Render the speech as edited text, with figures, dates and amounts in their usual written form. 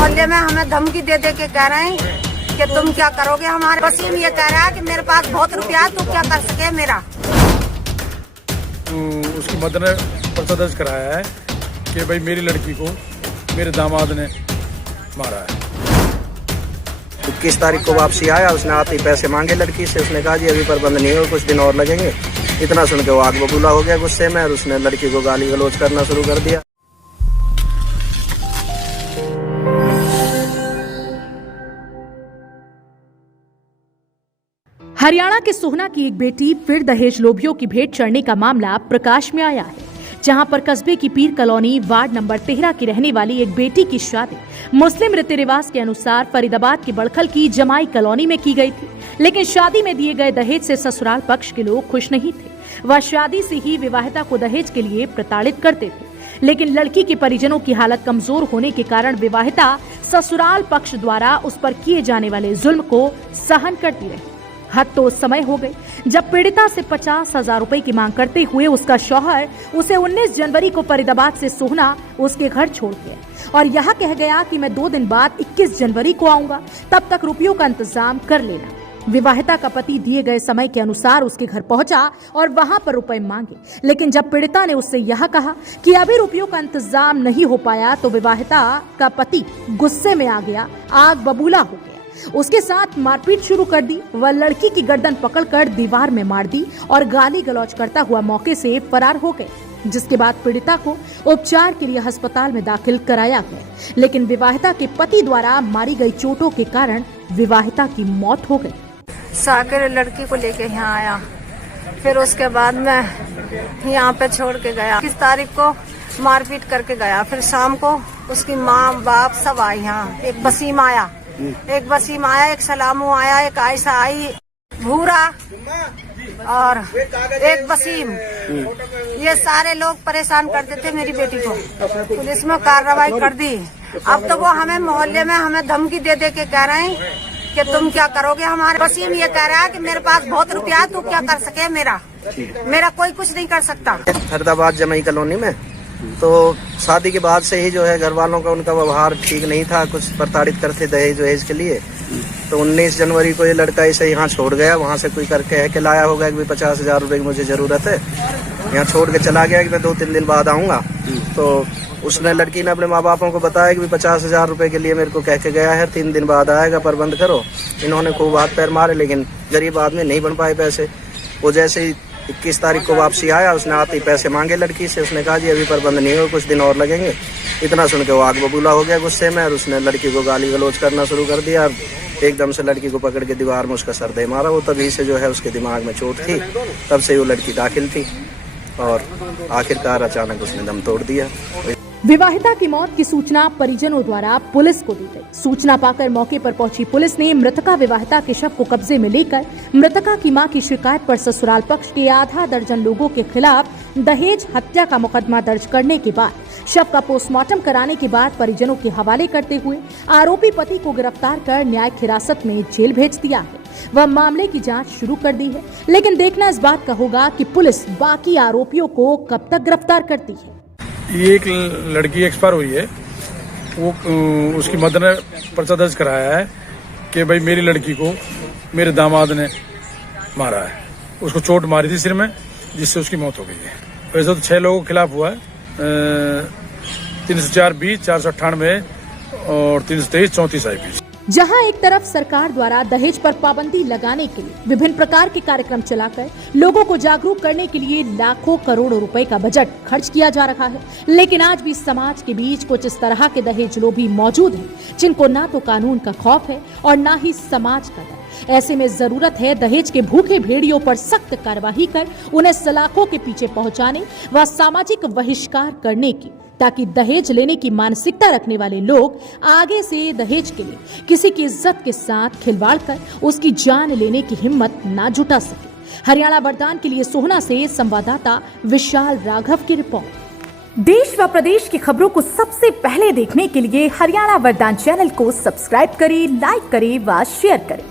मोहल्ले में हमें धमकी दे दे के कह रहे हैं कि तुम क्या करोगे हमारे। वसीम ये कह रहा है कि मेरे पास बहुत रुपया है, तू क्या कर सके मेरा। उसकी मदद ने पर्चा दर्ज कराया है कि भाई मेरी लड़की को मेरे दामाद ने मारा है। 21 तारीख को वापसी आया, उसने आते ही पैसे मांगे लड़की से। उसने कहा जी अभी प्रबंध नहीं हो, कुछ दिन और लगेंगे। इतना सुन के वो आग बबूला हो गया गुस्से में और उसने लड़की को गाली गलौज करना शुरू कर दिया। हरियाणा के सोहना की एक बेटी फिर दहेज लोभियों की भेंट चढ़ने का मामला प्रकाश में आया है, जहां पर कस्बे की पीर कॉलोनी वार्ड नंबर 13 की रहने वाली एक बेटी की शादी मुस्लिम रीति रिवाज के अनुसार फरीदाबाद के बड़खल की जमाई कॉलोनी में की गई थी। लेकिन शादी में दिए गए दहेज से ससुराल पक्ष के लोग खुश नहीं थे। वह शादी से ही विवाहिता को दहेज के लिए प्रताड़ित करते थे। लेकिन लड़की के परिजनों की हालत कमजोर होने के कारण विवाहिता ससुराल पक्ष द्वारा उस पर किए जाने वाले जुल्म को सहन करती रही। हद तो उस समय हो गई जब पीड़िता से 50,000 रुपए की मांग करते हुए उसका शौहर उसे 19 जनवरी को फरीदाबाद से सोहना उसके घर छोड़ गया और यह कह गया कि मैं 2 दिन बाद 21 जनवरी को आऊंगा, तब तक रुपयों का इंतजाम कर लेना। विवाहिता का पति दिए गए समय के अनुसार उसके घर पहुंचा और वहां पर रुपए मांगे। लेकिन जब पीड़िता ने उससे यह कहा कि अभी रुपयों का इंतजाम नहीं हो पाया तो विवाहिता का पति गुस्से में आ गया, आग बबूला हो गया। उसके साथ मारपीट शुरू कर दी। वह लड़की की गर्दन पकड़कर दीवार में मार दी और गाली गलौज करता हुआ मौके से फरार हो गए, जिसके बाद पीड़िता को उपचार के लिए अस्पताल में दाखिल कराया गया। लेकिन विवाहिता के पति द्वारा मारी गई चोटों के कारण विवाहिता की मौत हो गई। साकिर लड़की को लेके यहाँ आया, फिर उसके बाद में यहाँ पे छोड़ के गया। 21 तारीख को मारपीट करके गया। फिर शाम को उसकी माँ बाप सब आए यहाँ। एक वसीम आया, एक सलामू आया, एक आयशा आई, भूरा और एक वसीम। ये सारे लोग परेशान करते थे मेरी बेटी को। पुलिस में कार्रवाई कर दी। अब तो वो हमें मोहल्ले में हमें धमकी दे दे के कह रहे हैं कि तुम क्या करोगे हमारे। वसीम ये कह रहा है कि मेरे पास बहुत रुपया है, तू क्या कर सके मेरा कोई कुछ नहीं कर सकता। फरीदाबाद जमाई कॉलोनी में तो शादी के बाद से ही जो है घर वालों का उनका व्यवहार ठीक नहीं था, कुछ प्रताड़ित करते दहेज वहेज के लिए। तो 19 जनवरी को ये लड़का इसे यहाँ छोड़ गया। वहाँ से कोई करके है कि लाया होगा कि 50,000 रुपए की मुझे जरूरत है, यहाँ छोड़ के चला गया कि मैं 2-3 दिन बाद आऊंगा। तो उसने लड़की ने अपने माँ बापों को बताया कि 50,000 रुपए के लिए मेरे को कह के गया है, 3 दिन बाद आएगा, प्रबंध करो। इन्होंने खूब हाथ पैर मारे, लेकिन गरीब आदमी नहीं बन पाए पैसे। वो जैसे ही 21 तारीख को वापसी आया, उसने आते ही पैसे मांगे लड़की से। उसने कहा जी अभी प्रबंध नहीं हो, कुछ दिन और लगेंगे। इतना सुन के वो आग बबूला हो गया गुस्से में और उसने लड़की को गाली गलौज करना शुरू कर दिया। एकदम से लड़की को पकड़ के दीवार में उसका सर दे मारा। वो तभी से जो है उसके दिमाग में चोट थी, तब से वो लड़की दाखिल थी और आखिरकार अचानक उसने दम तोड़ दिया। विवाहिता की मौत की सूचना परिजनों द्वारा पुलिस को दी गई। सूचना पाकर मौके पर पहुंची पुलिस ने मृतका विवाहिता के शव को कब्जे में लेकर मृतका की मां की शिकायत पर ससुराल पक्ष के आधा दर्जन लोगों के खिलाफ दहेज हत्या का मुकदमा दर्ज करने के बाद शव का पोस्टमार्टम कराने के बाद परिजनों के हवाले करते हुए आरोपी पति को गिरफ्तार कर न्यायिक हिरासत में जेल भेज दिया है। वह मामले की जांच शुरू कर दी है, लेकिन देखना इस बात का होगा कि पुलिस बाकी आरोपियों को कब तक गिरफ्तार करती है। ये एक लड़की एक्सपायर हुई है, वो उसकी मदद ने पर्चा दर्ज कराया है कि भाई मेरी लड़की को मेरे दामाद ने मारा है। उसको चोट मारी थी सिर में, जिससे उसकी मौत हो गई है। वैसे तो 6 लोगों के खिलाफ हुआ है, 304-20, 498 और 323, 34 IPC। जहां एक तरफ सरकार द्वारा दहेज पर पाबंदी लगाने के लिए विभिन्न प्रकार के कार्यक्रम चलाकर लोगों को जागरूक करने के लिए लाखों करोड़ों रुपए का बजट खर्च किया जा रहा है, लेकिन आज भी समाज के बीच कुछ इस तरह के दहेज लोभी मौजूद हैं जिनको ना तो कानून का खौफ है और ना ही समाज का डर। ऐसे में जरूरत है दहेज के भूखे भेड़ियों पर सख्त कार्यवाही कर उन्हें सलाखों के पीछे पहुंचाने व सामाजिक बहिष्कार करने की, ताकि दहेज लेने की मानसिकता रखने वाले लोग आगे से दहेज के लिए किसी की इज्जत के साथ खिलवाड़ कर उसकी जान लेने की हिम्मत ना जुटा सके। हरियाणा वरदान के लिए सोहना से संवाददाता विशाल राघव की रिपोर्ट। देश व प्रदेश की खबरों को सबसे पहले देखने के लिए हरियाणा वरदान चैनल को सब्सक्राइब करें, लाइक करें व शेयर करें।